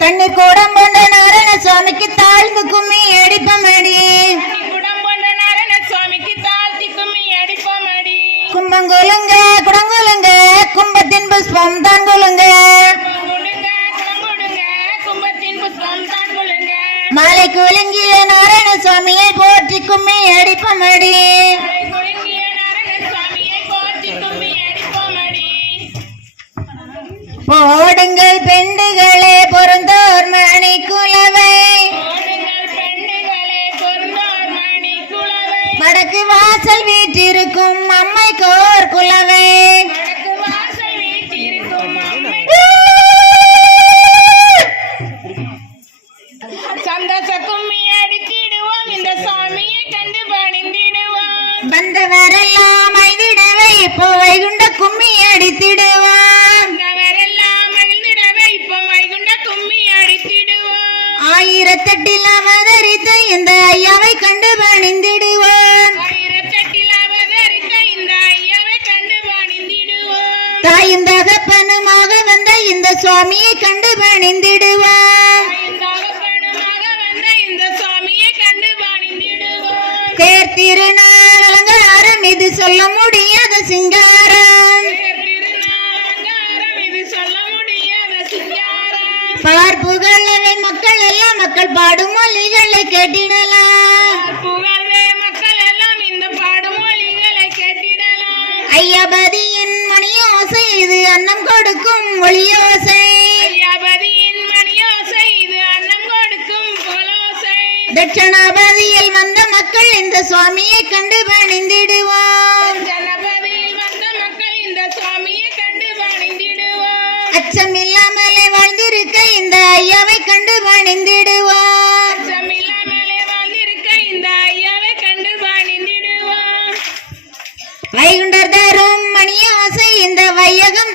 தண்ணீர் கூடம் கொண்ட நாராயண சுவாமிக்கு தாழ்ந்து கும்மி அடிப்பமடி. கும்பங்குலுங்க குடங்குலுங்க கும்பத்தின் புஷ்பம் தான் குலுங்க மாலை குலுங்கிய நாராயண சுவாமியை போற்றி கும்மி அடிப்பமடி. போடுங்கள் பெண்டுகளே பொருந்தோர் வீற்றிருக்கும் அம்மை கோர் குலவை வடக்கு வாசல் வீட்டிருக்கும் அம்மை சந்தோஷ கும்மி அடித்திடுவோம் இந்த சாமியை கண்டு பணிந்திடுவோம். வந்தவரெல்லாம் ஐந்திடவை இப்போ வைகுண்ட கும்மி அவரெல்லாம் மகிழ்ந்திடவே இப்போ வைகுண்ட கும்மி அடித்திடுவோம். ஆயிரத்தெட்டில் அவதரித்த இந்த ஐயாவை கண்டு பணிந்திடுவான் சுவாமியை கண்டு பணிந்திடுவோம். தேர் திருநாள் அலங்காரம் இது சொல்ல முடியாத சிங்காரம். சிங்காரம் பார்ப்புகளவை மக்கள் எல்லாம் மக்கள் பாடும் மொழிகளை கேட்டிடலாம். புகழ்வே மக்கள் எல்லாம் இந்த பாடும் மொழிகளை கேட்டிடலாம். இது அன்னம் கொடுக்கும் ஒளியோசை. ஐயாபதியின் மணியோசை இது அன்னம் கொடுக்கும் புகழோசை. தட்சணாபதியில் வந்த மக்கள் இந்த சுவாமியை கண்டு பணிந்திடுவோம் ஜனபதியில் வந்த மக்கள் இந்த சுவாமியை கண்டு பணிந்திடுவோம் அச்சமில்லாமலே வாழ்ந்திருக்க இந்த ஐயாவை கண்டு பணிந்திடுவோம் அச்சமில்லாமலே வாழ்ந்திருக்க இந்த ஐயாவை கண்டு பணிந்திடுவோம் வைகுண்டர் தரும் மணியோசை இந்த வையகம்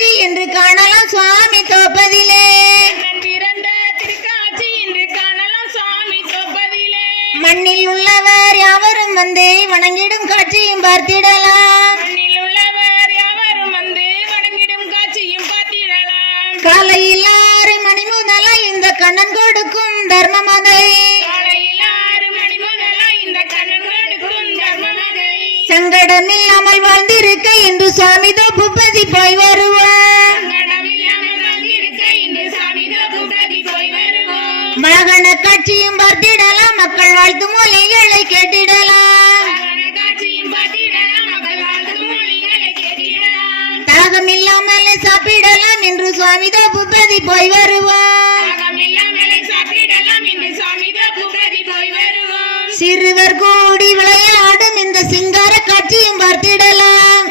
திருக்காட்சி என்று காணலாம் சுவாமி தோப்பதிலே மண்ணில் உள்ளவர் யாவரும் வந்து வணங்கிடும் காட்சியும் பார்த்திடலாம். மண்ணில் உள்ளவர் யாவரும் வந்து வணங்கிடும் காட்சியும் பார்த்திடலாம். காலையில் ஆறு மணி முதல இந்த கண்ணன் கொடுக்கும் தர்மமதை. சங்கடம் இல்லாமல் வாழ்ந்திருக்க இன்று சுவாமி தோப்புப்பதி போய் வருவார் மகன காட்சியும் பார்த்திடலாம் மக்கள் வாழ்த்து மொழிகளை கேட்டிடலாம். தாகம் இல்லாமலே சாப்பிடலாம் என்று சுவாமி தோப்புப்பதி போய் வருவார் சிறுவர் கூடி காட்சியும் பார்த்திடலாம்.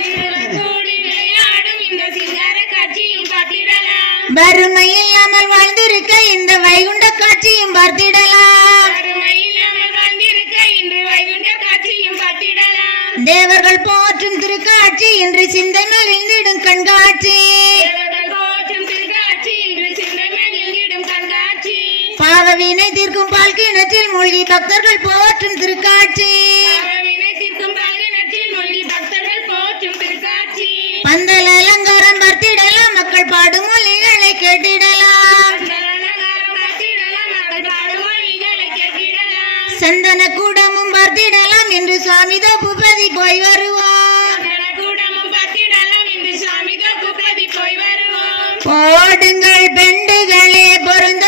வறுமை இல்லாமல் வாழ்ந்திருக்க இந்த வைகுண்ட காட்சியும் பார்த்திடலாம். தேவர்கள் போற்றும் திருக்காட்சி இன்று சிந்தை மகிழ்ந்திடும் கண்காட்சி. தேவர்கள் போற்றும் திருக்காட்சி இன்று சிந்தை மகிழ்ந்திடும் கண்காட்சி. பாவவினை தீர்க்கும் பால் கிணற்றில் மூழ்கி பக்தர்கள் போற்றும் திருக்காட்சி. என்று சாமி தப்புபதி போய் வருவார் போடுங்கள் பெண்டுகளே பொருந்த